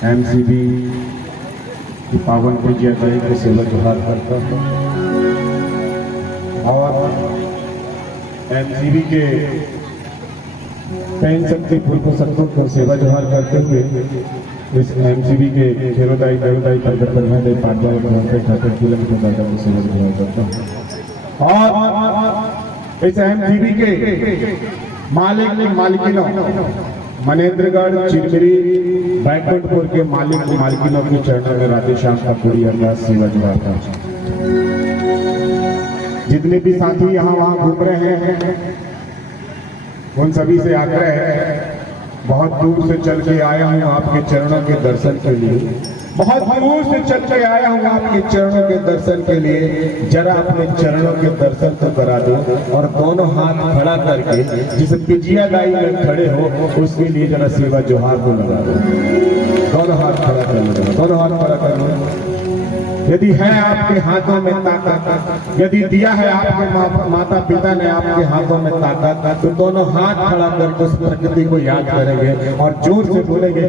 MCB की पावन विजयताई को सेवा जोहार करता हूँ और एमसीबी के पेन शक्ति पूर्व सत्तों को सेवा जोहार करते हुए इस एमसीबी के खेरोदाई देवदाई प्रगति पांडव ठाकुर किलोमीटर को सेवा जोहार करता हूँ और इस एमसीबी के मालिकिनों मनेन्द्रगढ़ चिरमिरी बैकुंठपुर के मालिकिनों के चरणों में राधे श्याम का पूरी अरदास सेवा जुड़ाता हूं। जितने भी साथी यहाँ वहाँ घूम रहे हैं उन सभी से आग्रह है, बहुत दूर से चल के आया हूँ आपके चरणों के दर्शन के लिए, बहुत दूर से चल के आया हूँ आपके चरणों के दर्शन के लिए, जरा अपने चरणों के दर्शन तो करा दो और दोनों हाथ खड़ा करके जिस पिजिया गाई में खड़े हो उसके लिए जरा सेवा जोहार को लगा दो। दोनों हाथ खड़ा कर लो, दोनों हाथ खड़ा कर लो। यदि है आपके हाथों में ताकत, यदि दिया है आपके माता पिता ने आपके हाथों में ताकत, तो दोनों हाथ खड़ा करके उस प्रकृति को याद करेंगे और जोर से बोलेंगे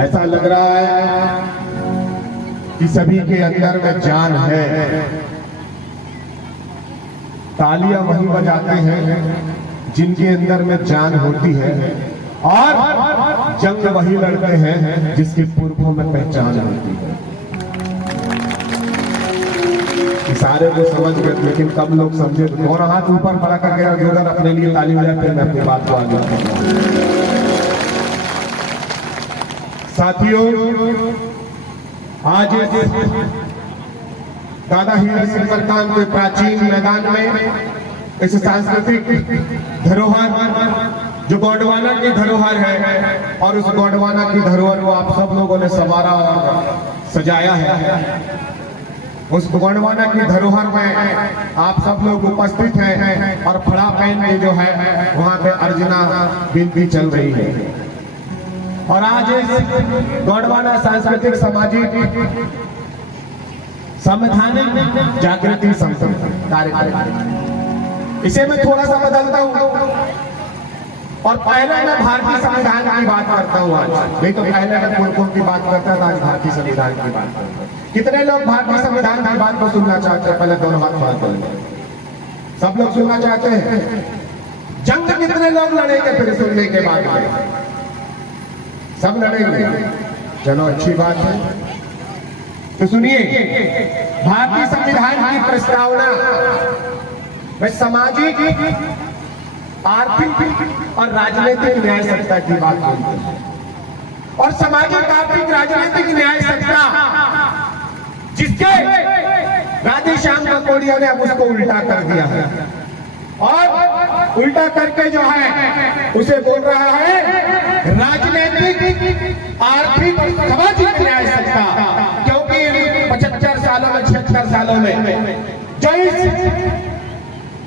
ऐसा लग रहा है कि सभी के अंदर में जान है। तालियां वही बजाते हैं जिनके अंदर में जान होती है और जंग वही लड़ते हैं जिसके पूर्वों में पहचान होती है। सारे को समझ गए, लेकिन कब लोग समझे। दोनों हाथ ऊपर खड़ा करके जोड़कर अपने लिए ताली बजाते हैं। मैं अपनी बात को आगे साथियों, आज दादा हीरा सिंह मरकाम के प्राचीन मैदान में इस सांस्कृतिक धरोहर जो गोंडवाना की धरोहर है और उस गोंडवाना की धरोहर को आप सब लोगों ने संवारा और सजाया है। उस गोंडवाना की धरोहर में आप सब लोग उपस्थित हैं और फड़ा पहन के जो है वहां पे अर्चना विनती चल रही है। और आज इस गोंडवाना सांस्कृतिक सामाजिक संवैधानिक जागृति कार्यक्रम, इसे मैं थोड़ा सा बदलता हूँ और पहले मैं भारतीय संविधान की बात करता हूँ आज, नहीं तो पहले मैं कौन की बात करता था, आज भारतीय संविधान की बात करता हूँ। कितने लोग भारतीय संविधान की बात को सुनना चाहते हैं? पहले दोनों हाथ खड़ा करें। सब लोग सुनना चाहते हैं? जंग कितने लोग लड़ेंगे फिर सुनने के बाद में? सब लड़ेंगे। चलो अच्छी बात है। तो सुनिए, भारतीय संविधान की प्रस्तावना में सामाजिक, आर्थिक और राजनीतिक न्याय सत्ता की बात होती है। और सामाजिक, आर्थिक, राजनीतिक न्याय सत्ता जिसके राधे श्याम काकोड़िया ने अब उसको उल्टा कर दिया है और उल्टा करके जो है उसे बोल रहा है राजनीतिक, आर्थिक, सामाजिक न्याय सत्ता। क्योंकि 75 सालों में, 76 सालों में जो इस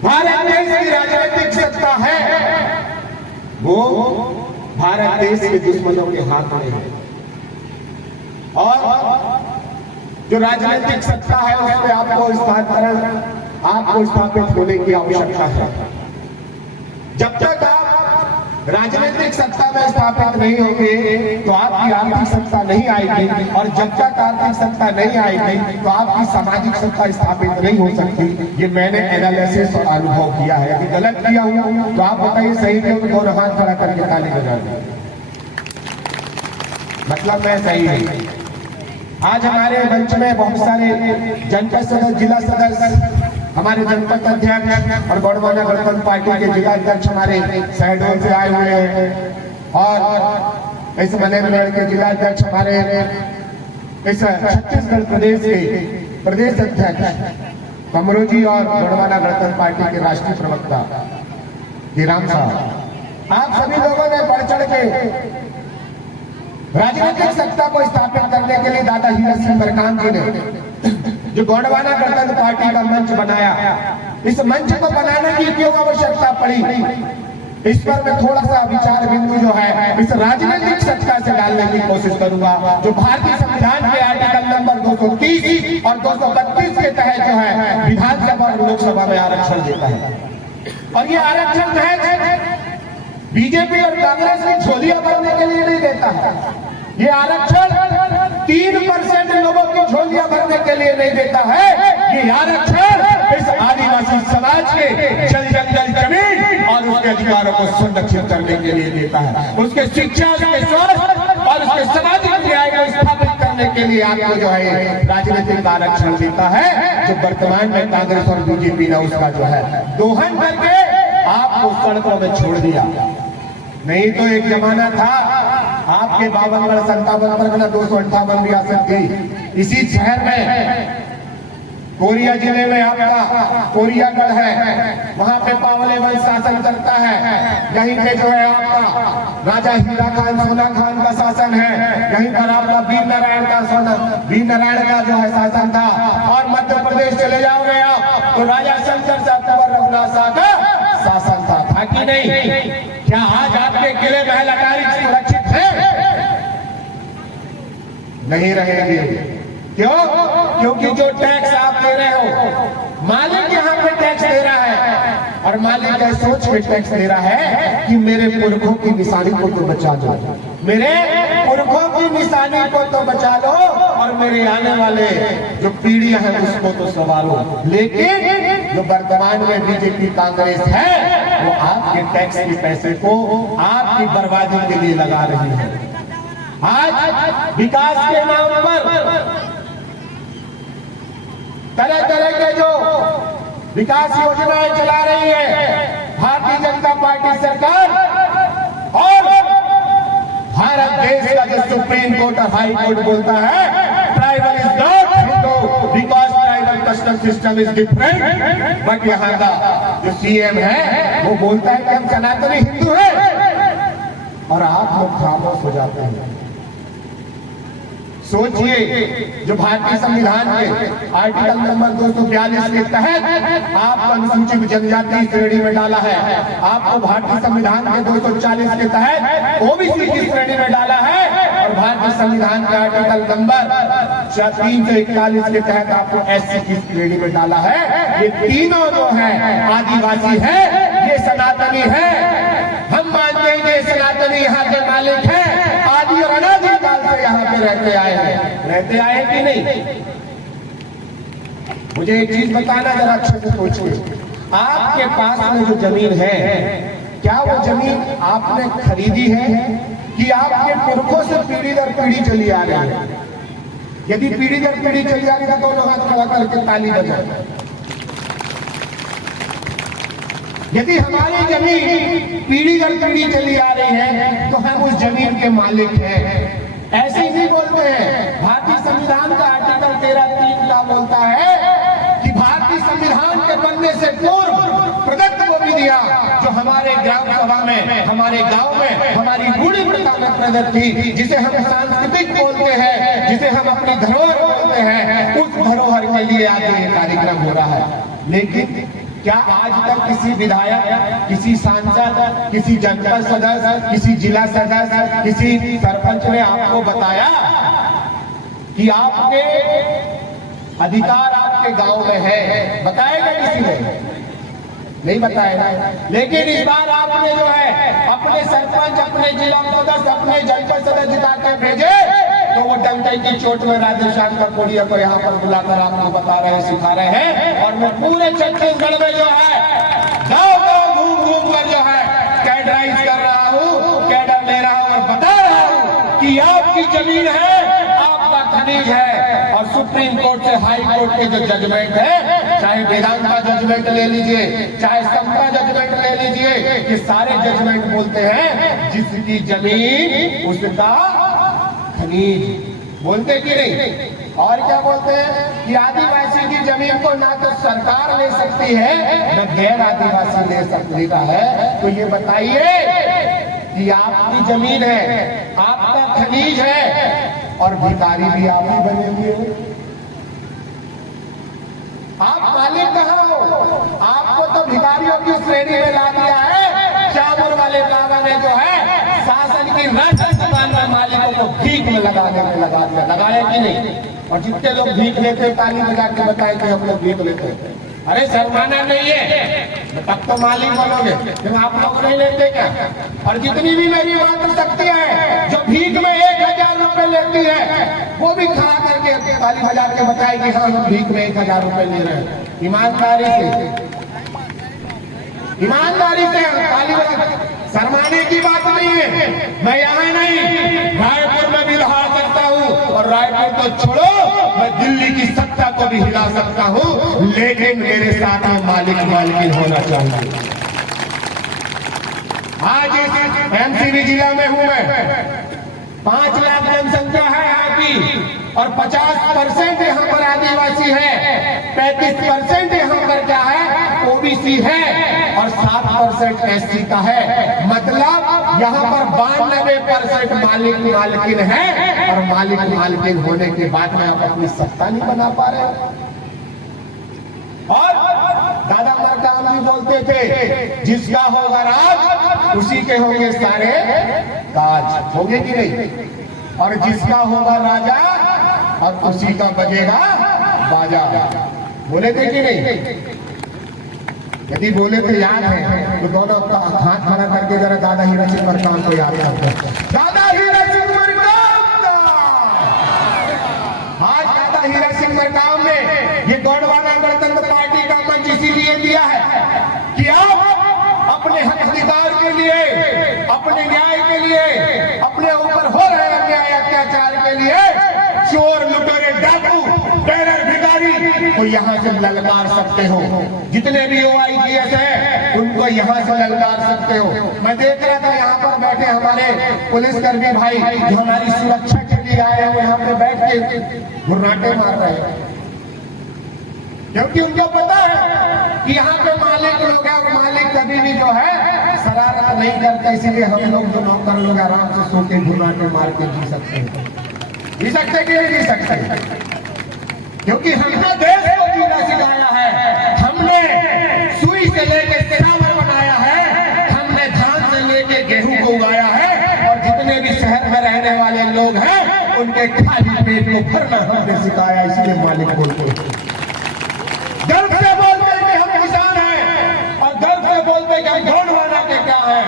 भारत देश की राजनीतिक सत्ता है वो भारत देश के दुश्मनों के हाथ में है। और जो राजनीतिक सत्ता है उसमें आपको स्थापित होने की आवश्यकता है। जब तक आप राजनीतिक सत्ता में स्थापित नहीं होंगे तो आपकी आर्थिक सत्ता नहीं आएगी, और जब तक आर्थिक सत्ता नहीं आएगी तो आपकी सामाजिक सत्ता स्थापित नहीं हो सकती। ये मैंने एनालिसिस और अनुभव किया है। यदि गलत किया हूं तो आप बताइए, सही क्यों? तो दोनों हाथ खड़ा करके ताली बजा दें, मतलब मैं सही नहीं। आज हमारे मंच में बहुत सारे जनपद सदस्य, जिला सदस्य, हमारे जनपद अध्यक्ष और गोंडवाना गणतंत्र पार्टी के जिला अध्यक्ष हमारे शहडोल से आए हुए हैं और इस मनेन्द्रगढ़ के जिला अध्यक्ष हमारे इस छत्तीसगढ़ प्रदेश के प्रदेश अध्यक्ष कमरू जी और गोंडवाना गणतंत्र पार्टी के राष्ट्रीय प्रवक्ता हीराम साहब, आप सभी लोगों ने बढ़ चढ़ के राजनीतिक सत्ता को स्थापित करने के लिए दादा हीरा सिंह बरकाम जी ने जो गोंडवाना गणतंत्र पार्टी का मंच बनाया, इस मंच को बनाने की क्यों आवश्यकता पड़ी, इस पर मैं थोड़ा सा विचार बिंदु जो है इस राजनीतिक सत्ता से डालने की कोशिश करूंगा, जो भारतीय संविधान के आर्टिकल नंबर 230 और 232 के तहत जो है विधानसभा और लोकसभा में आरक्षण देता है। और ये आरक्षण बीजेपी और कांग्रेस की झोलियां भरने के लिए नहीं देता है। ये आरक्षण 3% लोगों की झोलियां भरने के लिए नहीं देता है। ये आरक्षण इस आदिवासी समाज के जल जंगल जमीन और उसके अधिकारों को संरक्षित करने के लिए देता है, उसके शिक्षा, उसके स्वास्थ्य और उसके सामाजिक न्याय को स्थापित करने के लिए आपको जो है राजनीतिक आरक्षण देता है, जो वर्तमान में कांग्रेस और बीजेपी ने उसका जो है दोहन करके आपको सड़कों में छोड़ दिया। नहीं तो एक जमाना था आपके 52 57 परगना 258 रियासत थी। इसी शहर में कोरिया जिले में आपका कोरियागढ़ है, वहां पे पावले वंश शासन करता है। यहीं पे जो है आपका राजा हीरा खान सोना खान का शासन है। यहीं पर आपका वीर नारायण का जो है शासन था। और मध्य प्रदेश चले जाओगे आप तो राजा शंकर से अकबर रघुनाथ शाह का शासन था कि नहीं? क्या आज आपके किले महल अटारी सुरक्षित है? नहीं रहेंगे। क्यों? क्योंकि जो टैक्स आप दे रहे हो, मालिक यहाँ पे टैक्स दे रहा है, और मालिक क्या सोच के टैक्स दे रहा है कि मेरे पुरखों की निशानी को तो बचा लो, मेरे पुरखों की निशानी को तो बचा लो, और मेरे आने वाले जो पीढ़ियां हैं उसको तो संभालो। लेकिन जो वर्तमान में बीजेपी कांग्रेस है वो आपके टैक्स के पैसे को आपकी बर्बादी के लिए लगा रही है। आज विकास के नाम पर तरह तरह के जो विकास योजनाएं चला रही है भारतीय जनता पार्टी सरकार, और भारत देश का जो सुप्रीम कोर्ट और हाई कोर्ट बोलता है tribal is not Hindu because tribal custom system is different, but यहाँ का जो सीएम है वो बोलता है कि हम सनातनी हिंदू हैं, और आप लोग खामोश हो जाते हैं। सोचिए, जो भारतीय संविधान के आर्टिकल नंबर 242 के तहत आपको अनुसूचित जनजाति श्रेणी में डाला है, आपको भारतीय संविधान के 240 के तहत ओबीसी की श्रेणी में डाला है, और भारतीय संविधान के आर्टिकल नंबर 341 के तहत आपको एससी की श्रेणी में डाला है। ये तीनों जो है आदिवासी है, ये सनातनी है। हम मानते हैं कि सनातनी यहाँ के मालिक है, आदि और अनादि काल से यहाँ पे रहते आए कि नहीं? मुझे एक चीज बताना जरा अच्छे से सोचिए, आपके पास में जो जमीन है, क्या वो जमीन आपने खरीदी है कि आपके पुरखों से पीढ़ी दर पीढ़ी चली आ रही है? यदि पीढ़ी दर पीढ़ी चली आ रही है तो दोनों हाथ खड़ा करके ताली बजाए। यदि हमारी जमीन पीढ़ी दर पीढ़ी चली आ रही है तो हम उस जमीन के मालिक हैं। ऐसे ही बोलते हैं। भारतीय संविधान का आर्टिकल 13(3) का बोलता है कि भारतीय संविधान के बनने से पूर्व प्रदत्त वो विधियां जो हमारे ग्राम सभा में, हमारे गांव में, हमारी बूढ़ी प्रथा में प्रदत्त थी, जिसे हम सांस्कृतिक बोलते हैं, जिसे हम अपनी धरोहर बोलते हैं, उस धरोहर के लिए आज ये कार्यक्रम हो रहा है। लेकिन क्या आज तक किसी विधायक, किसी सांसद, किसी जनपद सदस्य, किसी जिला सदस्य, किसी सरपंच ने आपको बताया कि आपके अधिकार आपके गांव में है? बताएगा किसी ने? नहीं बताएगा। लेकिन इस बार आपने जो है अपने सरपंच, अपने जिला सदस्य, अपने जनपद सदस्य जिता के भेजे, तो वो डंडे की चोट में राधेश्याम का कोड़िया को यहाँ पर बुलाकर आपको बता रहे हैं, सिखा रहे हैं। और मैं पूरे छत्तीसगढ़ में जो है गाँव घूम घूम कर जो है कैडराइज कर रहा हूँ, कैडर ले रहा हूँ और बता रहा हूँ कि आपकी जमीन है, आपका खनिज है। और सुप्रीम कोर्ट से हाई कोर्ट के जो जजमेंट है, चाहे वेदांत का जजमेंट ले लीजिए, चाहे समता जजमेंट ले लीजिए, ये सारे जजमेंट बोलते हैं जिसकी जमीन उसका खनिज। बोलते कि नहीं? और क्या बोलते हैं कि आदिवासी की जमीन को ना तो सरकार ले सकती है, न गैर आदिवासी ले सकता है। तो ये बताइए कि आपकी जमीन है, आपका खनीज है और भिखारी भी आप ही बने हुए हो। आप मालिक कहाँ हो? आपको तो भिखारियों की श्रेणी में ला दिया है। चावल वाले बाबा ने जो है शासन की राशन दुकान में मालिकों को भीख में लगा दिया, लगाया कि नहीं? और जितने लोग भीख लेते हैं ताली बजा के बताए कि हम लोग भीख लेते हैं। अरे शर्माना नहीं है, तब तो मालिक बनोगे, लेकिन आप लोग नहीं लेते क्या? और जितनी भी मेरी बात सकती है जो भीख में 1000 रुपए लेती है वो भी खड़ा करके ताली बजा के बताए कि हाँ हम भीख में 1000 रुपए ले रहे हैं। ईमानदारी से ताली बजा, शर्माने की बात नहीं है। मैं यहाँ नहीं, रायपुर में भी रहा सकता हूँ और रायपुर को छोड़ो मैं दिल्ली की सत्ता को भी हिला सकता हूँ, लेकिन मेरे साथ में मालिक होना चाहिए। आज एमसीबी जिला में हूँ मैं, 5 लाख जनसंख्या है यहाँ की और 50% यहाँ पर आदिवासी है, 35% यहाँ पर क्या है ओबीसी है और 7% एससी का है। मतलब यहाँ पर 92% मालिकिन है और मालिकिन होने के बाद में आप अपनी सत्ता नहीं बना पा रहे हो। और दादा मरकाम जी बोलते थे जिसका होगा राज उसी के होंगे सारे काज, होंगे कि नहीं? और जिसका होगा राजा और उसी का बजेगा बाजा, बोले थे कि नहीं? यदि बोले तो याद है तो दोनों का हाथ खड़ा करके जरा दादा हीरा सिंह मरकाम को याद करते हैं। दादा हीरा सिंह मरकाम, आज दादा हीरा सिंह मरकाम ने ये गोंडवाना गणतंत्र पार्टी का मंच इसीलिए दिया है कि आप अपने हक अधिकार के लिए, अपने न्याय के लिए, अपने ऊपर हो रहे अन्याय अत्याचार के लिए चोर लुटेरे डाकू टेरर भिखारी को यहाँ से ललकार सकते हो। जितने भी OIGS है उनको यहाँ से ललकार सकते हो। मैं देख रहा था यहाँ पर बैठे हमारे पुलिसकर्मी भाई जो हमारी सुरक्षा के लिए आए हैं, यहाँ पे बैठ के घुर्राटे मार रहे हैं, क्योंकि उनको पता है कि यहाँ पे मालिक लोग हैं और मालिक कभी भी जो है शरारत नहीं करते। इसीलिए हम लोग जो नौकर लोग आराम से सो के घुर्राटे मार के जी सकते हैं। जी सकते कि नहीं जी सकते? क्योंकि हमने देश को जीना सिखाया है, हमने सुई से लेके चावल बनाया है, हमने धान से लेके गेहूं को उगाया है और जितने भी शहर में रहने वाले लोग हैं उनके खाली पेट को भरना हमने सिखाया। इसलिए मालिक बोलते हैं, गर्व से बोलते हैं कि हम किसान हैं और गर्व से बोलते हैं कि हम गोंडवाना के क्या है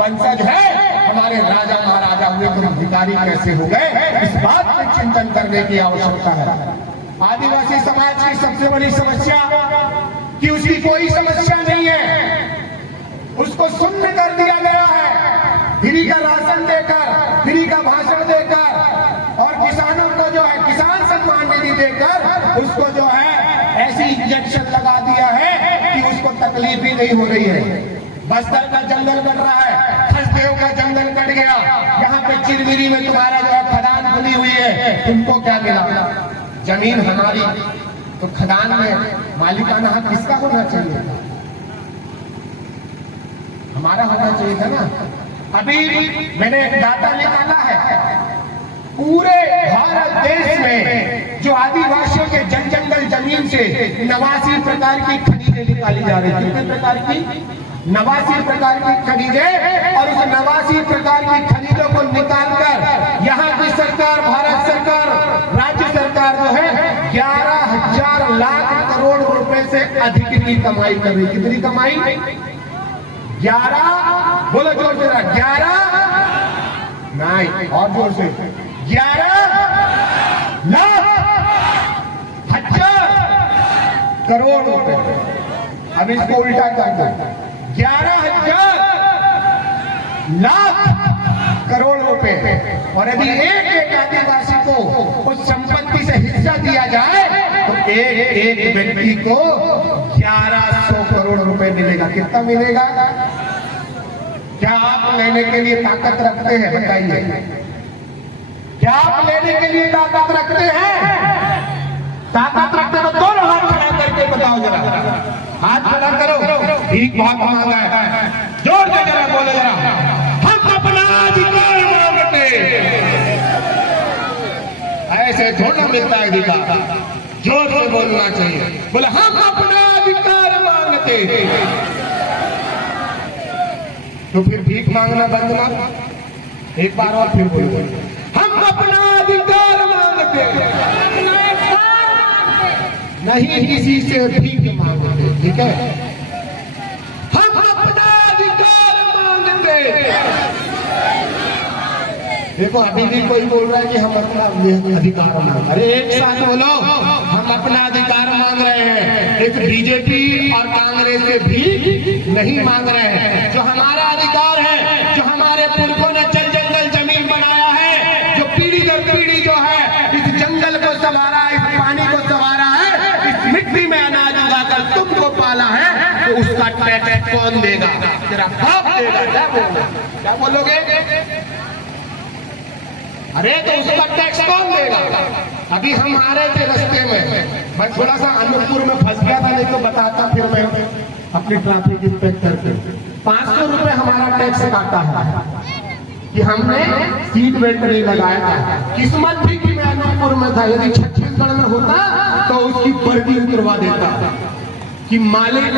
वंशज है। हमारे राजा महाराजा हुए तो भिखारी कैसे हो गए, इस बात पर चिंतन करने की आवश्यकता है। आदिवासी समाज की सबसे बड़ी समस्या कि उसकी कोई समस्या नहीं है, उसको शून्य कर दिया गया है। फ्री का राशन देकर, फ्री का भाषण देकर और किसानों को जो है किसान सम्मान निधि देकर उसको जो है ऐसी इंजेक्शन लगा दिया है कि उसको तकलीफ ही नहीं हो रही है। बस्तर का जंगल कट रहा है, खसदेव का जंगल कट गया, यहाँ पे चिरमिरी में तुम्हारा जो है खदान खुली हुई है, तुमको क्या मिला? जमीन हमारी, तो खदान में मालिकाना हक किसका होना चाहिए? हमारा होना चाहिए था ना। अभी मैंने एक डाटा निकाला है, पूरे भारत देश में जो आदिवासियों के जंगल जमीन से 89 प्रकार की खनिजें निकाली जा रही है। कितने प्रकार की? 89 प्रकार की खनिजें। और उस 89 प्रकार की खनिजों को निकालकर यहाँ की सरकार, भारत सरकार, राज्य सरकार जो है 11,000 लाख करोड़ रुपए से अधिक की कमाई कर रही। कितनी कमाई? 11, बोलो जोर से, 11 नहीं और जोर से, 11,00,000 करोड़ रुपए। अब इसको उल्टा कर दो, 11,000 लाख करोड़ रुपए। और यदि एक आदिवासी को उस संपत्ति से हिस्सा दिया जाए तो एक व्यक्ति को 1100 करोड़ रुपए मिलेगा। कितना मिलेगा? क्या आप लेने के लिए ताकत रखते हैं? बताइए, क्या आप लेने के लिए ताकत रखते हैं? ताकत रखते तो दोनों हाथ खड़ा करके बताओ जरा, हाथ खड़ा करो। ठीक बहुत मांगा है, जोर से जरा बोलो जरा, हम अपना अधिकार मांगते ऐसे थोड़ा मिलता है अधिकार। जोर से बोलना चाहिए, बोले हम अपना अधिकार मांगते हैं। तो फिर भीख मांगना बंद ना, एक बार और फिर बोलो, हम अपना अधिकार मांगते हैं, नहीं किसी से भीख मांगते। ठीक है, हम अपना अधिकार मांगते। देखो अभी भी कोई बोल रहा है कि हम अपना अधिकार मांग, अरे एक साथ बोलो, हम अपना अधिकार मांग रहे हैं। एक बीजेपी और कांग्रेस से भी नहीं मांग रहे हैं। जो हमारा अधिकार है, जो हमारे पुरखों ने जंगल जमीन बनाया है, जो पीढ़ी दर पीढ़ी जो है इस जंगल को संवारा, इस पानी को संवारा है, इस मिट्टी में अनाज उगाकर तुमको पाला है, तो उसका टैक्स कौन देगा? तेरा बाप देगा। क्या बोलोगे? अरे तो उसका टैक्स कौन देगा? अभी हम आ रहे थे रास्ते में, मैं थोड़ा सा अनूपपुर में फंस गया था, नहीं तो बताता फिर मैं अपनी ट्रैफिक इंस्पेक्टर के 500 रुपए हमारा टैक्स काटा है कि हमने सीट बेल्ट नहीं लगाया था। किस्मत थी कि मैं अनूपपुर में था, यदि छत्तीसगढ़ में होता तो उसकी वर्दी उतरवा देता कि मालिक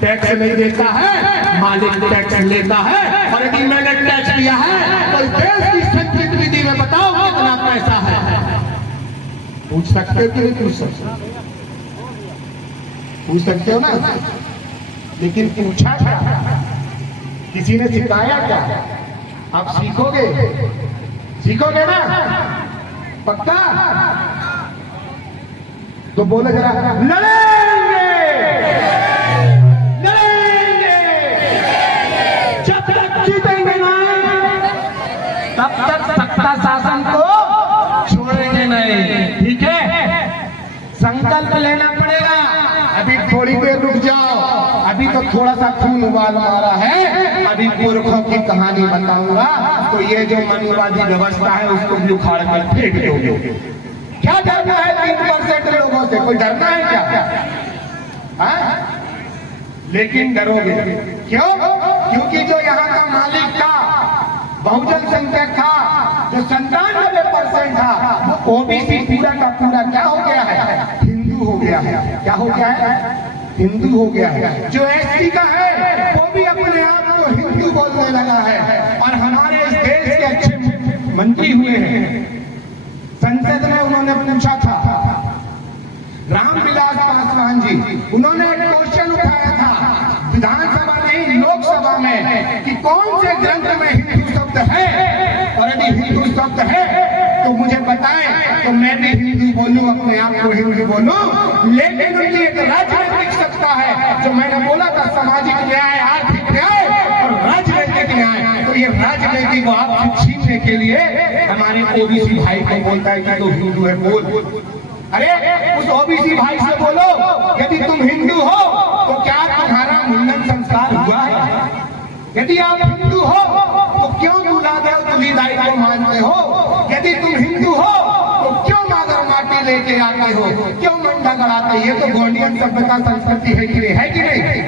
टैक्स नहीं देता है, मालिक टैक्स लेता है, और यदि मैंने टैक्स दिया है तो देश की संचित निधि में बताओ कितना पैसा है। पूछ सकते हो कि नहीं पूछ सकते? पूछ सकते हो ना, लेकिन पूछा क्या? किसी ने सिखाया क्या? आप सीखोगे, सीखोगे ना पक्का? तो बोले जरा, लड़ेंगे, जब तक जीतेंगे नहीं तब तक सत्ता शासन को छोड़ेंगे नहीं। ठीक है, संकल्प लेना पड़ेगा। अभी थोड़ी देर रुक जाओ, अभी तो थोड़ा सा खून उबाल मारा है, अभी पुरखों की कहानी बताऊंगा। तो ये जो मनुवादी व्यवस्था है उसको भी उखाड़ कर फेंक दोगे। क्या डरना है 3% लोगों से? कोई डरना है क्या? हाँ? लेकिन डरोगे क्यों? क्योंकि जो यहाँ का मालिक था, बहुजन संख्यक था, जो 97% था, वो ओबीसी पूरा का पूरा क्या हो गया है? हिंदू हो गया है। क्या हो गया है? हिंदू हो गया है। जो एसटी का है वो भी अपने आप को हिंदू बोलने लगा है। और हमारे इस देश के अच्छे मंत्री हुए हैं, संसद में उन्होंने पूछा था, रामविलास पासवान जी, उन्होंने एक क्वेश्चन उठाया था विधानसभा नहीं लोकसभा में कि कौन से ग्रंथ में हिंदू शब्द है, और यदि हिंदू शब्द है तो मुझे बताएं, तो मैं भी हिंदू बोलूं, अपने आप को हिंदू बोलूं। लेकिन उनकी एक राजनीतिक सत्ता है, जो मैंने बोला था, सामाजिक न्याय, आर्थिक न्याय और राजनीतिक न्याय। तो ये राजनीति को आपसे छीनने के लिए हमारे ओबीसी भाई को बोलता है कि तो हिंदू है, बोल। अरे उस ओबीसी भाई से बोलो, यदि तुम हिंदू हो तो क्या तुम्हारा मुंडन संस्कार हुआ है? यदि आप हिंदू हो तो क्यों दूल्हा-देव दुल्हीदाई को मानते हो? यदि तुम हिंदू हो तो क्यों मागर माटी लेके आते हो? क्यों मंडा गड़ाते? ये तो गोंडियन सभ्यता संस्कृति है कि नहीं? है कि नहीं?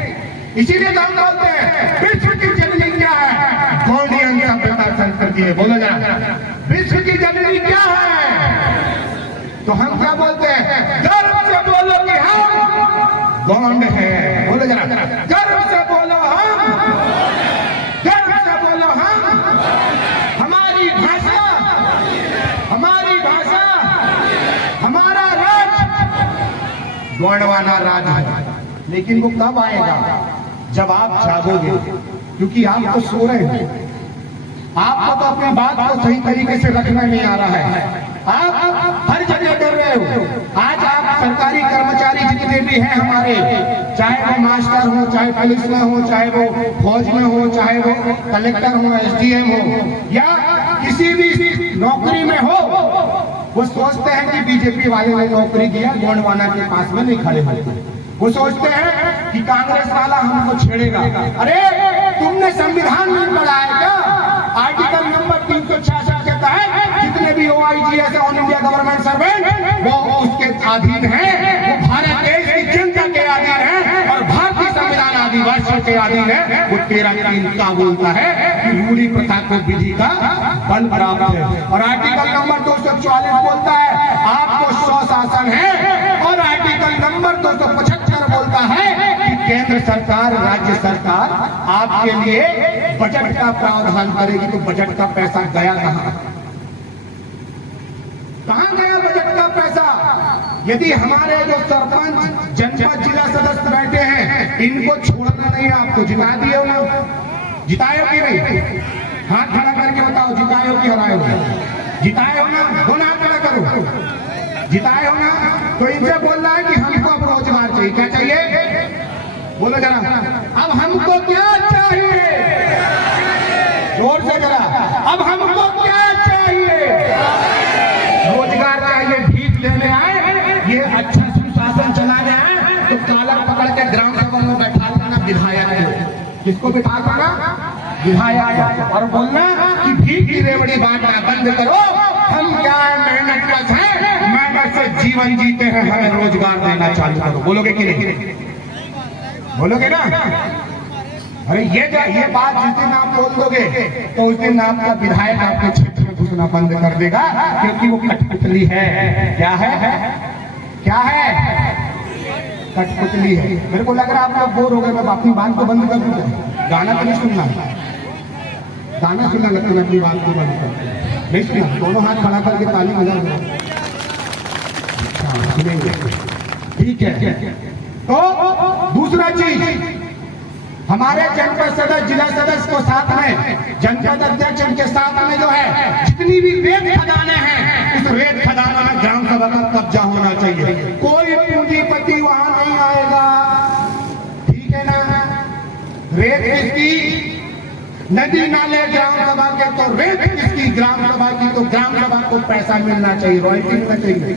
इसीलिए तो हम बोलते हैं विश्व की जननी क्या है? गोंडियन सभ्यता संस्कृति है। बोलो जरा, विश्व की जननी क्या है? तो हम क्या बोलते हैं? गर्व से बोलो कि हम गोंड हैं। बोलो जरा, गर्व से बोलो हम, गर्व से बोलो हम। हमारी भाषा, हमारी भाषा, हमारा राज गोंडवाना राज है। लेकिन वो कब आएगा? जब आप जागोगे, क्योंकि आप तो सो रहे हैं। आपको तो अपनी बात को सही तरीके से रखना नहीं आ रहा है। आप हर जगह कर रहे हो। आज आप सरकारी कर्मचारी जितने भी हैं हमारे, चाहे वो मास्टर हो, चाहे पुलिस में हो, चाहे वो फौज में हो, चाहे वो कलेक्टर हो, एसडीएम हो, या किसी भी नौकरी में हो, वो सोचते हैं कि बीजेपी वाले ने नौकरी दिया, गोंडवाना के पास में नहीं खड़े होते। वो सोचते हैं कि कांग्रेस वाला हमको छेड़ेगा। अरे तुमने संविधान नहीं पढ़ा है क्या? आर्टिकल नंबर 366 कहता है जितने भी OIGS all India government servant वो उसके अधीन है, वो भारत देश की जनता के अधीन है और भारतीय संविधान अधीन आदिवासियों के अधीन है, वो 13(3) का बोलता है कि रूढ़ी प्रथा को विधि का बल प्राप्त है। और आर्टिकल नंबर 244 बोलता है आपको स्वशासन है। और आर्टिकल नंबर 275 बोलता है कि केंद्र सरकार, राज्य सरकार आपके लिए बजट का प्रावधान करेगी। तो बजट का पैसा गया कहां? कहां गया बजट का पैसा? यदि हमारे जो सरपंच, जनपद, जिला सदस्य बैठे हैं, इनको छोड़ना नहीं है आपको। जिता दिए हो ना? जिताए हो कि नहीं? हाथ खड़ा करके बताओ, जिताए हो कि हराए हो? जिताए हो ना? दोनों हाथ खड़ा करो। जिताए हो ना? तो इनसे बोल रहा है कि हमको अब रोजगार चाहिए। क्या चाहिए? बोलो जरा। अब हमको क्या चाहिए? जोर से जरा। अब हमको क्या चाहिए? रोजगार चाहिए। भीख लेने आए, ये अच्छा सुशासन चलाने आए तो कालर पकड़ के ग्राम सभा में बैठा देना विधायक को। किसको बिठा देना? विधायक। और बोलना कि भीख की रेवड़ी बांटना बंद करो। हम क्या है, मेहनत कश है, मेहनत से जीवन जीते हैं, हमें रोजगार देना चालू करो। बोलोगे कि नहीं? बोलोगे ना? अरे ये बात जिस दिन आप बोल दोगे तो उस दिन आपका विधायक आपके क्षेत्र में घुसना बंद कर देगा, क्योंकि वो कठपुतली है। क्या है? क्या है? कठपुतली है। मेरे को लग रहा है आप लोग बोर हो गए। मैं अपनी बात को बंद कर दूं? गाना तो नहीं सुनना? गाना सुनना लगता है, अपनी बात को बंद कर नहीं सुना? दोनों हाथ खड़ा करके ताली बजाओ। हाँ, सुनेंगे। ठीक है। तो दूसरा चीज, हमारे जनपद सदस्य, जिला सदस्य को साथ में, जनपद अध्यक्ष के साथ में जो है जितनी भी रेत खदाने हैं, उस रेत खदाना में ग्राम सभा का कब्जा होना चाहिए। कोई पूंजीपति वहां नहीं आएगा। ठीक है ना? रेत किसकी? नदी नाले ग्राम सभा के। तो रेत किसकी? ग्राम सभा की। तो ग्राम सभा को पैसा मिलना चाहिए, रॉयल्टी मिलना चाहिए।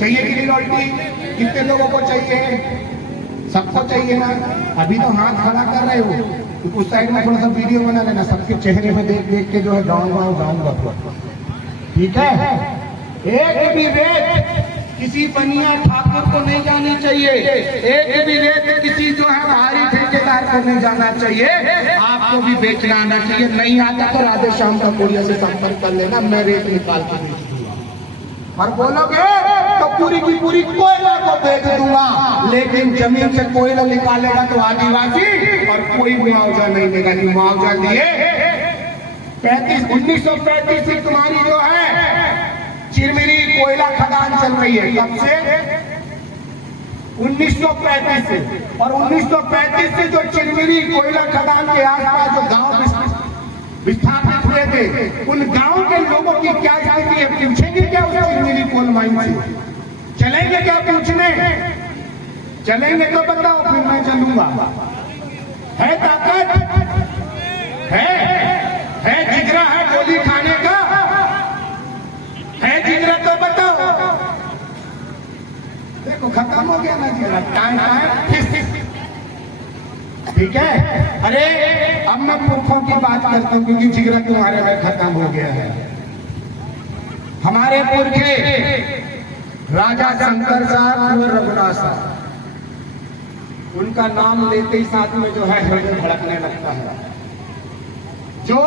चाहिए कि नहीं रॉयल्टी? कितने लोगों को चाहिए? सबको चाहिए ना? अभी तो हाथ खड़ा कर रहे हो, तो उस साइड में थोड़ा सा वीडियो बना लेना, सबके चेहरे में देख देख के जो है जाऊंगा। ठीक है? एक भी रेत किसी बनिया ठाकुर को नहीं जानी चाहिए। एक भी रेत किसी जो है भारी ठेकेदार को नहीं जाना चाहिए। आपको भी बेचना आना चाहिए। नहीं आता तो राधे श्याम का कोरिया से संपर्क कर लेना, मैं रेत निकाल के बेच दूंगा। और बोलोगे तो पूरी की पूरी कोयला को बेच दूंगा, लेकिन जमीन से कोयला निकालेगा तो आदिवासी, और कोई मुआवजा नहीं देगा। कि मुआवजा दिए 1935 से तुम्हारी जो है चिरमिरी कोयला खदान चल रही है। कब से? 1935 से। और 1935 से जो चिरमिरी कोयला खदान के आसपास जो गांव विस्थापित हुए थे, उन गांव के लोगों की क्या स्थिति है? पूछेंगे क्या उस चिरमिरी कोल माइन से? चलेंगे क्या पूछने? चलेंगे तो बताओ, फिर मैं चलूंगा। है ताकत? है जिगरा? है गोली खाने का? है जिगरा तो बताओ। देखो खत्म हो गया ना जिगरा। टाइम है। ठीक है? अरे अब मैं पुरखों की बात करता हूं, क्योंकि जिगरा तुम्हारे में खत्म हो गया है। हमारे पुरखे राजा शंकर साहब और रघुनाथ साहब, उनका नाम लेते ही साथ में जो है हृदय धड़कने लगता है। जो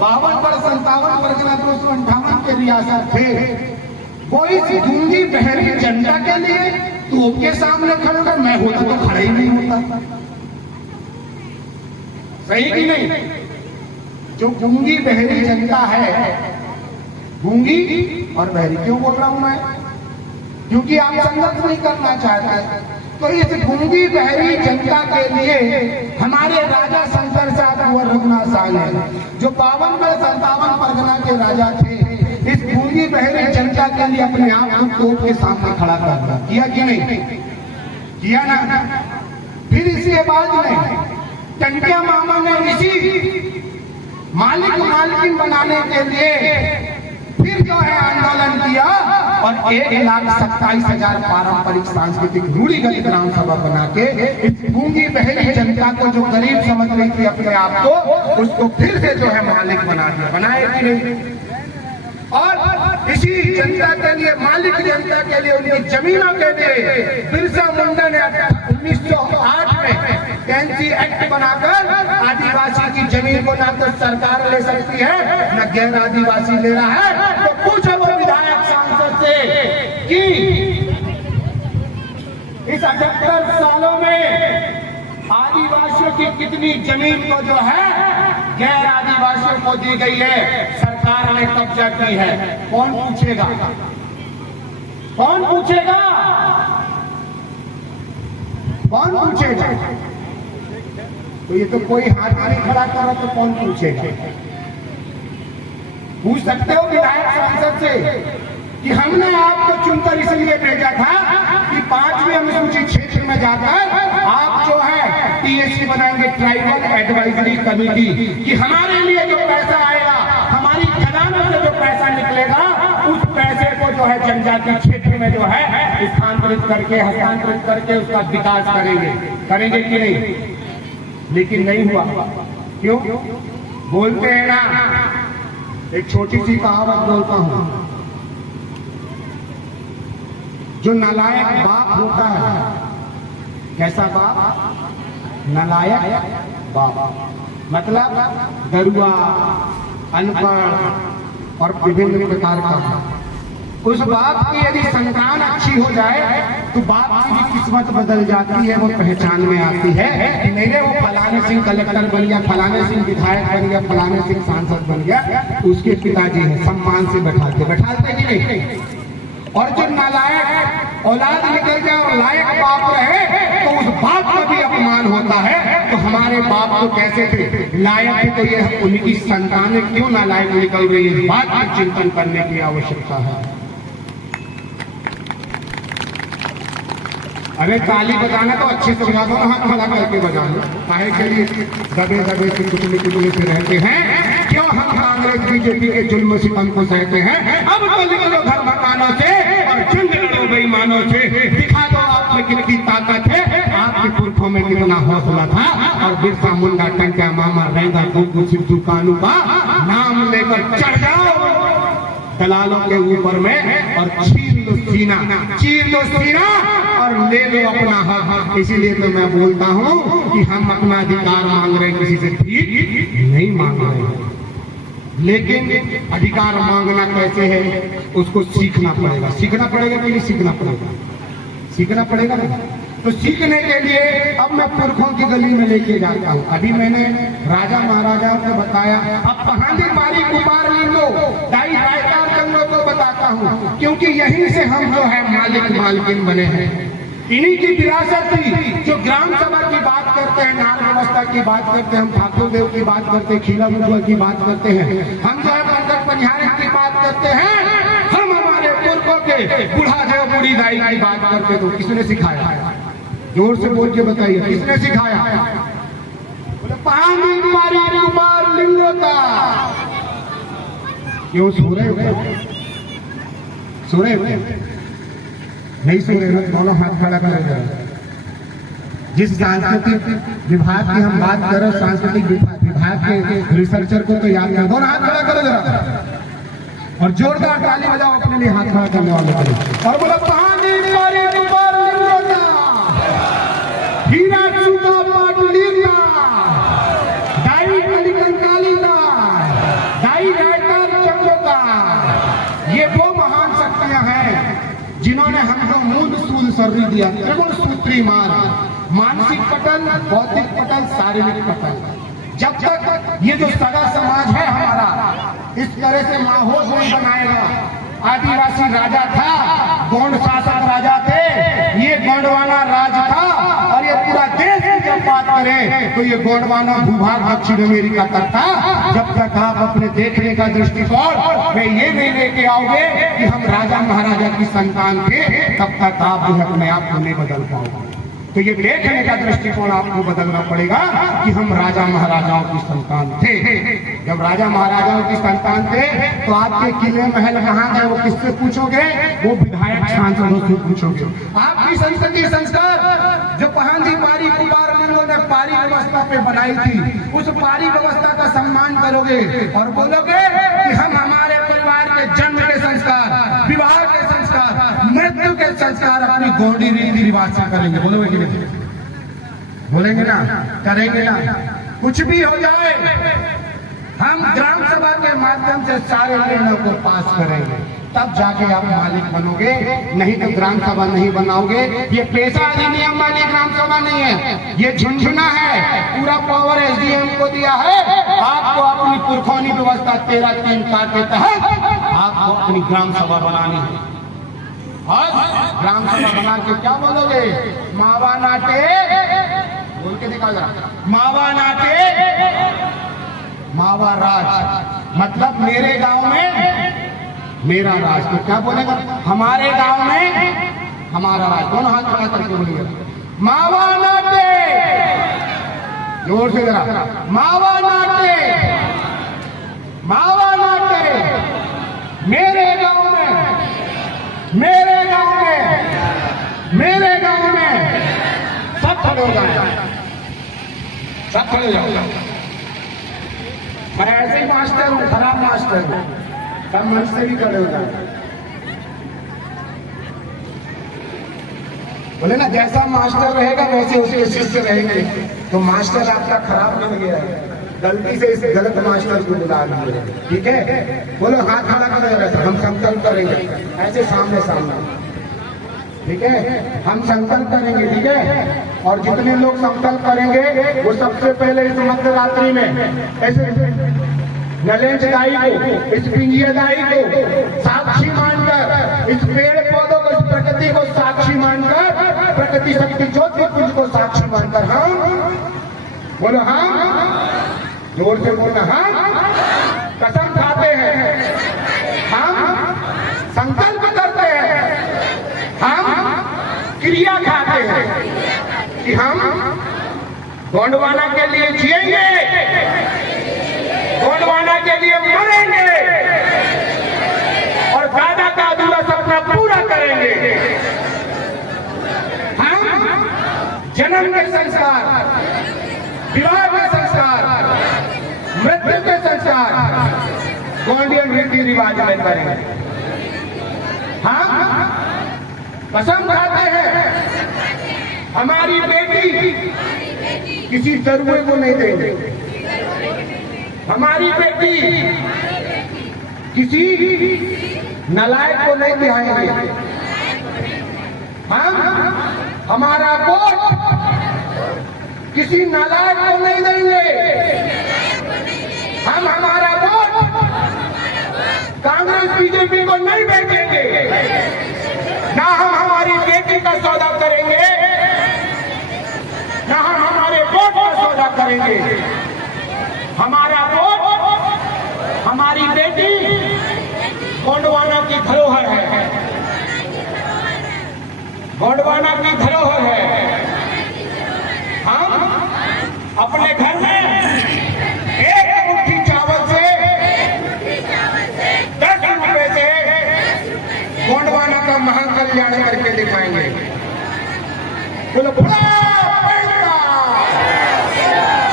52-57 परगना 258 के रियासत थे, वो इस गूंगी बहरी जनता के लिए तोप के सामने खड़े थे। मैं होता तो खड़ा ही नहीं होता। सही कि नहीं? जो गूंगी बहरी जनता है, गूंगी और बहरी क्यों बोल रहा हूं मैं? क्योंकि आप संघर्ष नहीं करना चाहते। तो इस गूंगी बहरी जनता के लिए हमारे राजा शंकर साहब और रघुनाथ साहब ने, जो 52-57 परगना के राजा थे, इस गूंगी बहरी जनता के लिए अपने आप को तोप के सामने खड़ा कर दिया। किया कि नहीं? किया ना? फिर इसी आवाज में टंटिया मामा ने इसी मालिकिन बनाने के लिए फिर जो है आंदोलन किया, और 1,27,000 पारंपरिक सांस्कृतिक रूढ़िगत ग्राम सभा बना के इस गूंगी बहरी जनता को, जो गरीब समझ रही थी अपने आप को, उसको फिर से जो है मालिक बना दिया। बनाए कि नहीं? और इसी जनता के लिए, मालिक जनता के लिए, उनकी जमीनों के लिए बिरसा मुंडा ने 1908 में फैंसी एक्ट बनाकर आदिवासी की जमीन को ना तो सरकार ले सकती है न गैर आदिवासी ले रहा है। तो पूछो वो विधायक सांसद से कि इस 78 सालों में आदिवासियों की कितनी जमीन को जो है गैर आदिवासियों को दी गई है, सरकार ने कब्जा की है। कौन पूछेगा? कौन पूछेगा? कौन पूछेगा? तो ये तो कोई हाथ नहीं खड़ा कर रहा, तो कौन पूछेगा? पूछ सकते हो विधायक सांसद से कि हमने आपको चुनकर इसलिए भेजा था कि 5वीं अनुसूचित क्षेत्र में जाकर आप जो है टीएससी बनाएंगे, ट्राइबल एडवाइजरी कमेटी, कि हमारे लिए जो पैसा आएगा, हमारी खजाना से जो पैसा निकलेगा, उस पैसे को जो है जनजातीय क्षेत्र में जो है स्थानांतरित करके, हस्तांतरित करके उसका विकास करेंगे। करेंगे कि नहीं? लेकिन नहीं हुआ। क्यों? बोलते हैं ना, एक छोटी सी कहावत बोलता हूं, जो नालायक बाप होता है, कैसा बाप? नालायक बाप, मतलब दरुआ, अनपढ़ और विभिन्न प्रकार का। उस बाप की यदि संतान अच्छी हो जाए तो बाप की भी किस्मत बदल जाती है, वो पहचान में आती है कि नहीं वो फलाने सिंह कलेक्टर बन गया, फलाने सिंह विधायक बन गया, फलाने सिंह सांसद बन गया, उसके पिताजी हैं, सम्मान से बैठाते कि नहीं? और जो नालायक औलाद निकल जाए और लायक बाप रहे तो उस बाप का भी अपमान होता है। तो हमारे बाप तो कैसे थे? लायक थे, तो ये उनकी संतानें क्यों नालायक निकल रही है? इस बात पर चिंतन करने की आवश्यकता है। अरे ताली बजाना तो अच्छे से बजा दो, हाथ खड़ा करके बजा लो। काहे के लिए दबे दबे से कुचले से रहते हैं? क्यों हम कांग्रेस बीजेपी के जुल्म सितम को सहते हैं? अब तो निकलो घर मकानों से और जंग लड़ो बेईमानों से, दिखा दो आप में कितनी ताकत है, आपके पुरखों में कितना हौसला था। और बिरसा मुंडा, टंका मामा, रेंगा, गुग्गू, सिद्धू, कानू का नाम लेकर चढ़ जाओ दलालों के ऊपर में और चीर दो सीना और ले लो अपना हक। इसीलिए तो मैं बोलता हूँ कि हम अपना अधिकार मांग रहे हैं, किसी से ठीक नहीं मांग रहे हैं। लेकिन अधिकार मांगना कैसे है, उसको सीखना पड़ेगा। सीखना पड़ेगा कि नहीं सीखना पड़ेगा? सीखना पड़ेगा ना। तो सीखने के लिए अब मैं पुरखों की गली में लेके जाता हूँ। अभी मैंने राजा महाराजा को बताया, अब कहानी बारी कुमार लिंगो, दाई रायकार जंगलों को बताता हूँ, क्योंकि यहीं से हम जो है मालिक मालकिन बने हैं। इन्हीं की विरासत थी। जो ग्राम सभा की बात करते हैं, नार व्यवस्था की बात करते हैं, हम ठाकुर देव की बात करते हैं, खीला मुखिया की बात करते हैं, हम जो है पंकज पंजारी की बात करते हैं, हम हमारे पुरखों के बूढ़ा देव बूढ़ी दाई की बात करते। तो किसने सिखाया? जोर से बोल के बताइए, किसने सिखाया? बोले पानी मारी कुमार लिंगोता। क्यों सो रहे हो? सो रहे हो? नहीं सो रहे हो? दोनों हाथ खड़ा करेंगे। जिस सांस्कृतिक विभाग की हम बात कर रहे हैं, सांस्कृतिक विभाग के रिसर्चर को तो याद कर, दोनों हाथ खड़ा करो जरा और जोरदार ताली बजाओ अपने लिए हाथ खड़ा करने वाले के लिए। और बोला पानी मारी कुमार लिंगोता, हीरा चूका पाटलीना, दाई कलिकंकालीना, दाई रायकार चंद्रोका। ये वो महान शक्तियां हैं जिन्होंने हमको मूल सूल सर्री दिया, त्रिगुण सूत्री मार्ग, मानसिक पटल, बौद्धिक पटल, शारीरिक पटल। जब तक ये जो सगा समाज है हमारा इस तरह से माहौल नहीं बनाएगा। आदिवासी राजा था, गौंड शासक राजा थे, ये गोंडवाना राज था। और ये पूरा देश की जब बात करें तो ये गोंडवाना भूभाग दक्षिण अमेरिका तक था। जब तक आप अपने देखने का दृष्टिकोण में ये नहीं लेके आओगे कि हम राजा महाराजा की संतान थे, तब तक आप जो है अपने आप को नहीं बदल पाओगे। तो ये देखने का दृष्टिकोण आपको बदलना पड़ेगा कि हम राजा महाराजाओं की संतान थे। जब राजा महाराजाओं की संतान थे तो आपके किले महल कहाँ गए, वो किससे पूछोगे? वो विधायक सांसदों से पूछोगे। आपकी संसदीय संस्कार जो पहाड़ी पारी कुमार लिंगों ने पारी व्यवस्था पे बनाई थी, उस पारी व्यवस्था का सम्मान करोगे और बोलोगे कि हम हमारे परिवार के जन्म के संस्कार, विवाह के संस्कार, मृत्यु के संस्कार अपनी गौड़ी रीति रिवाज से करेंगे। बोलोगे कि नहीं? बोलेंगे ना, करेंगे ना, कुछ भी हो जाए हम ग्राम सभा के माध्यम से सारे निर्णयों को पास करेंगे, तब जाके आप मालिक बनोगे, नहीं तो ग्राम सभा नहीं बनाओगे। ये पैसा अधिनियम वाली ग्राम सभा नहीं है, ये झुनझुना है। पूरा पावर एसडीएम को दिया है। आपको अपनी पुरखौनी व्यवस्था 13(3) के तहत आपको अपनी ग्राम सभा बनानी है। और ग्राम सभा बना के क्या बोलोगे? मावा नाटे, बोल के दिखा जरा, मावा नाटे मावा राज, मतलब मेरे गांव में मेरा राज। तो क्या बोलेगा? हमारे गांव में हमारा राज। दोनों हाथ खड़ा करके बोलिए, मावा नाटे, जोर से जरा, मावा नाटे, मावा नाटे, मेरे गांव में, मेरे गांव में, मेरे गांव में। सब खड़े हो जाए, सब खड़े हो जाओ। मैं ऐसे ही मास्टर हूँ, खराब मास्टर हूँ, सब मन से भी खड़े हो जाए। बोले ना, जैसा मास्टर रहेगा वैसे उसके शिष्य रहेंगे। तो मास्टर आपका खराब नहीं गया है, गलती से इस गलत मास्टर को बुला लिए, ठीक है? बोलो हाथ खड़ा करेंगे, हम संकल्प करेंगे ऐसे सामने सामने, ठीक है? हम संकल्प करेंगे, ठीक है? और जितने लोग संकल्प करेंगे वो सबसे पहले इस मध्य रात्रि में ऐसे नलेंज दाई को, इस पिंजिया दाई को साक्षी मानकर, इस पेड़ पौधों को, इस प्रकृति को साक्षी मानकर, प्रकृति शक्ति ज्योति पुंज को साक्षी मानकर हम बोलो, हम जोर से बोलना, हम कसम खाते हैं, हम संकल्प करते हैं, हम क्रिया खाते हैं कि हम गोंडवाना के लिए जिएंगे, गोंडवाना के लिए मरेंगे और दादा का अधूरा सपना पूरा करेंगे। हम जन्म के संस्कार, विवाह के संस्कार, मृत्यु के संस्कार गोंडियन रीति रिवाज में करेंगे। हम कसम खाते हैं हमारी बेटी किसी दरुए को नहीं देंगे, हमारी बेटी किसी नालायक को नहीं दिखाएंगे, हम हमारा वोट किसी नालायक को नहीं देंगे, हम हमारा वोट कांग्रेस बीजेपी को नहीं बेचेंगे, ना हम हमारी बेटी का सौदा करेंगे, ना हम हमारे वोट का सौदा करेंगे। हमारा वोट, हमारी बेटी गोंडवाना की धरोहर है, गोंडवाना की धरोहर है। हम अपने घर में एक मुट्ठी चावल से 10 रुपए से गोंडवाना का महाकल्याण करके दिखाएंगे। बोलो भोला पैसा,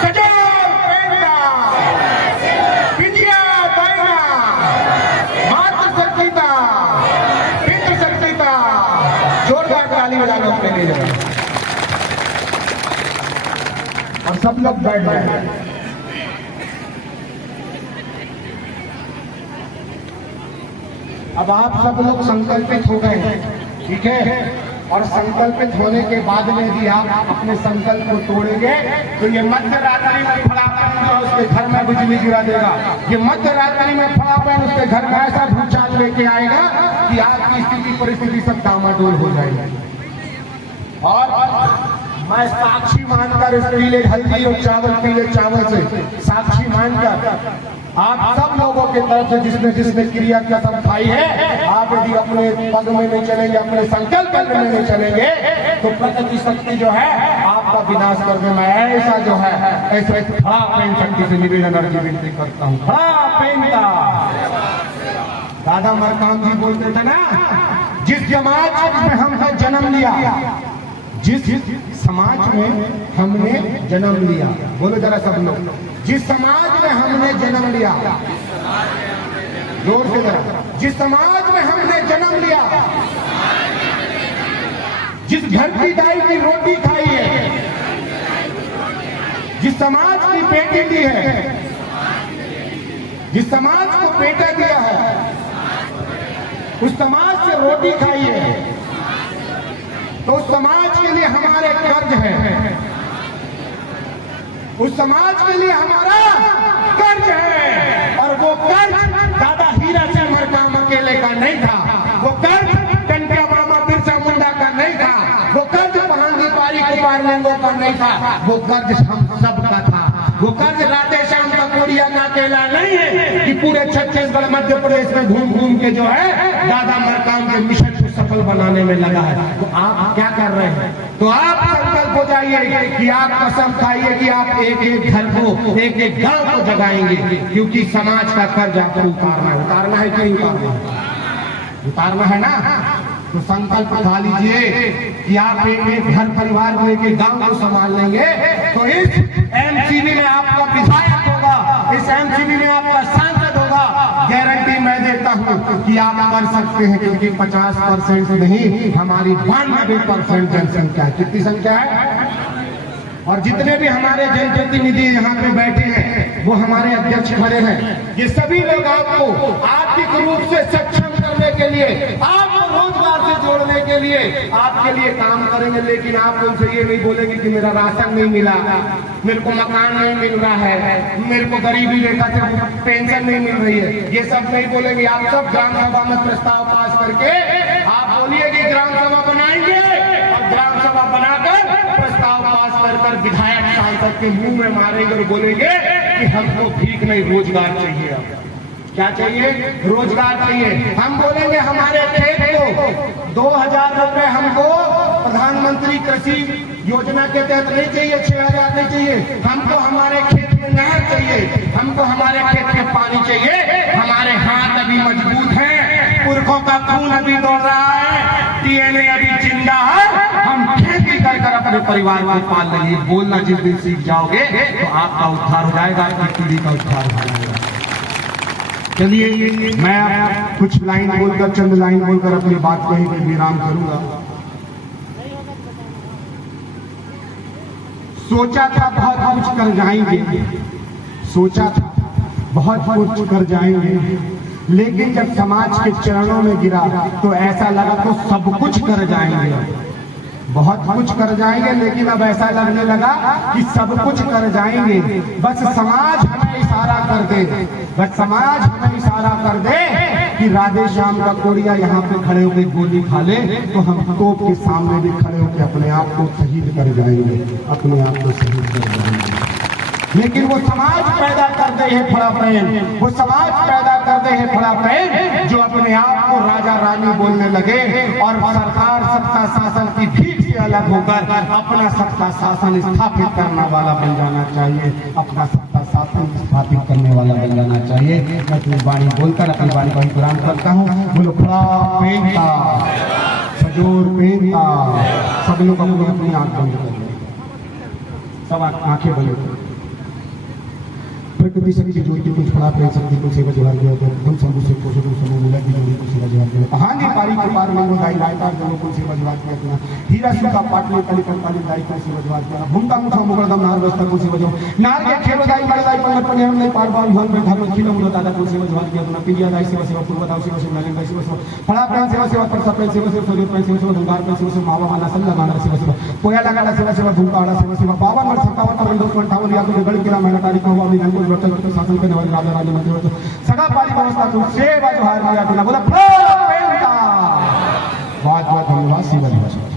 सजा पैसा, पिंजिया पैसा, मातृ शक्तिता, पितृ शक्तिता। जोरदार ताली बजा लो अपने लिए और सब लोग बैठ जाए। अब आप सब लोग संकल्पित हो गए, ठीक है? और संकल्पित होने के बाद में भी आप अपने संकल्प को तोड़ेंगे तो ये मध्य रात्रि में फड़ापन जो उसके घर में बिजली गिरा देगा, ये मध्य रात्रि में फड़ापन उसके घर में ऐसा भूचाल लेके आएगा कि आपकी स्थिति परिस्थिति सब डामाडोल हो जाएगी। और मैं साक्षी मानकर इस पीले हल्दी और चावल, पीले चावल से साक्षी मानकर आप सब लोगों के तरफ से जिसने जिसने क्रिया कसम खाई है, आप यदि अपने पद में नहीं चलेंगे, अपने संकल्प में नहीं चलेंगे तो प्रकृति शक्ति जो है आपका विनाश कर देना। ऐसा जो है ऐसे खड़ा प्रेम शक्ति से निवेदन अर्जी विनती करता हूँ, खड़ा प्रेम का। दादा मरकाम जी बोलते थे ना, जिस समाज में हमने जन्म लिया, जिस समाज में हमने जन्म लिया, बोलो जरा सब लोग, जिस समाज में हमने जन्म लिया, जोर से जरा, जिस समाज में हमने जन्म लिया, जिस घर की दाई की रोटी खाई है, जिस समाज की बेटी दी है, जिस समाज को बेटा दिया है, उस समाज से रोटी खाई है, तो उस समाज के लिए हमारे कर्ज है, उस समाज के लिए हमारा कर्ज है। और वो कर्ज दादा हीरा सिंह मरकाम अकेले का नहीं था, वो कर्ज टंटा मामा बिरसा मुंडा का नहीं था, वो कर्ज बहांगी पारी कुमार लेंगो का नहीं था, वो कर्ज हम सब का था। वो कर्ज राधे श्याम का कोरिया का अकेला नहीं है कि पूरे छत्तीसगढ़ मध्य प्रदेश में घूम घूम के जो है दादा मरकाम के मिशन को सफल बनाने में लगा है। तो आप क्या कर रहे हैं? तो आप संकल्प हो जाइए कि आप कसम खाइए कि आप एक एक घर को, एक एक गांव को जगाएंगे, क्योंकि समाज का कर्ज आपको उतारना है। उतारना है कि नहीं उतारना है? उतारना है ना। तो संकल्प खा लीजिए कि आप एक एक घर परिवार को, एक एक गांव को संभाल लेंगे। तो इस एमसीबी में आपका विधायक होगा, इस एमसीबी में आपका सांसद होगा। गारंटी मैं देता हूं कि आप कर सकते हैं, क्योंकि 50% नहीं, हमारी 92% जनसंख्या है। कितनी संख्या है? और जितने भी हमारे जनप्रतिनिधि यहाँ पे बैठे हैं, वो हमारे अध्यक्ष खड़े हैं, ये सभी लोग आपको आर्थिक रूप से सक्षम करने के लिए, आपको रोजगार से जोड़ने के लिए, आपके लिए काम करेंगे। लेकिन आप उनसे ये नहीं बोलेंगे कि मेरा राशन नहीं मिला, मेरे को मकान नहीं मिल रहा है, मेरे को गरीबी रेखा से पेंशन नहीं मिल रही है, ये सब नहीं बोलेंगे। आप सब ग्राम सभा में प्रस्ताव पास करके आप बोलिए कि ग्राम सभा बनाएंगे, और ग्राम सभा बनाकर प्रस्ताव पास कर विधायक सांसद के मुंह में मारेंगे और बोलेंगे कि हमको भीख नहीं, रोजगार चाहिए। अब क्या चाहिए? रोजगार चाहिए। हम बोलेंगे हमारे खेत को 2000 रुपए हमको प्रधानमंत्री कृषि योजना के तहत नहीं चाहिए, 6000 नहीं चाहिए, हमको हमारे खेत में नहर चाहिए, हमको हमारे खेत में पानी चाहिए। हमारे हाथ अभी मजबूत हैं, पुरखों का खून अभी दौड़ रहा है, डीएनए अभी जिंदा है, हम खेती कर कर अपने परिवार को पाल लेंगे। बोलना जिस दिन सीख जाओगे तो आपका उद्धार हो जाएगा, आपकी पीढ़ी का उद्धार हो जाएगा। चलिए मैं कुछ लाइन बोलकर, चंद लाइन बोलकर अपनी बात कहीं पर विराम करूंगा। सोचा था बहुत कुछ कर जाएंगे, सोचा था बहुत कुछ कर जाएंगे, लेकिन जब समाज के चरणों में गिरा तो ऐसा लगा तो सब कुछ कर जाएंगे। बहुत कुछ कर जाएंगे, लेकिन अब ऐसा लगने लगा कि सब कुछ कर जाएंगे, बस समाज हमें इशारा कर दे, बस समाज हमें इशारा कर दे कि राधे श्याम का कोरिया यहाँ पे खड़े होकर गोली खा ले, तो हम तोप के सामने भी खड़े होकर अपने आप को शहीद कर जाएंगे, अपने आप को शहीद कर जाएंगे। लेकिन वो समाज पैदा करते हैं फड़ा प्रेम, वो समाज पैदा करते हैं फड़ा प्रेम, जो अपने आप को राजा रानी बोलने लगे और सरकार सत्ता शासन की भीख से अलग होकर अपना सत्ता शासन स्थापित करने वाला बन जाना चाहिए, अपना सत्ता शासन स्थापित करने वाला बन जाना चाहिए। मैं अपनी वाणी बोलकर अपनी वाणी को विराम करता हूँ। बोलो फड़ा प्रेम का, सजोर प्रेम का। सब लोग अपनी आंख बंद कर लें, सब आंखें बंद करें। प्रकृति शक्ति ज्योति कुछ फड़ा प्रेम शक्ति कुछ सेवा जोहार दिया तो गुण संभू से कोशो को समूह मिला की जोड़ी कुछ सेवा जोहार दिया कहानी पारी के पार में वो दाई रायता दोनों कुछ सेवा जोहार किया हीरा सुका पाटली कली कंकाली दाई को सेवा जोहार किया भूमका मुठा मुगलदम नार व्यवस्था को सेवा जो नार के खेल दाई बड़ दाई पंगत पर नहीं पार बाल भवन में घर में खिलो मुलो दादा को सेवा जोहार किया अपना पिया दाई सेवा सेवा पूर्व दाई सेवा सेवा नलिन दाई सेवा सेवा फड़ा प्रेम सेवा सेवा पर सप्रेम सेवा सेवा सूर्य प्रेम सेवा सेवा गंगार प्रेम सेवा सेवा मावा माना संग लगाना सेवा सेवा पोया लगाना सेवा सेवा भूमका आड़ा सेवा सेवा 52 और 57 और 258 या तो गढ़ किला महिला तारीख को अभी नंगो व्रत शासन करने वाले राजा रानी मंत्री सगा पाली व्यवस्था को सेवा जोहार दिया बोला बहुत बहुत धन्यवाद। शिव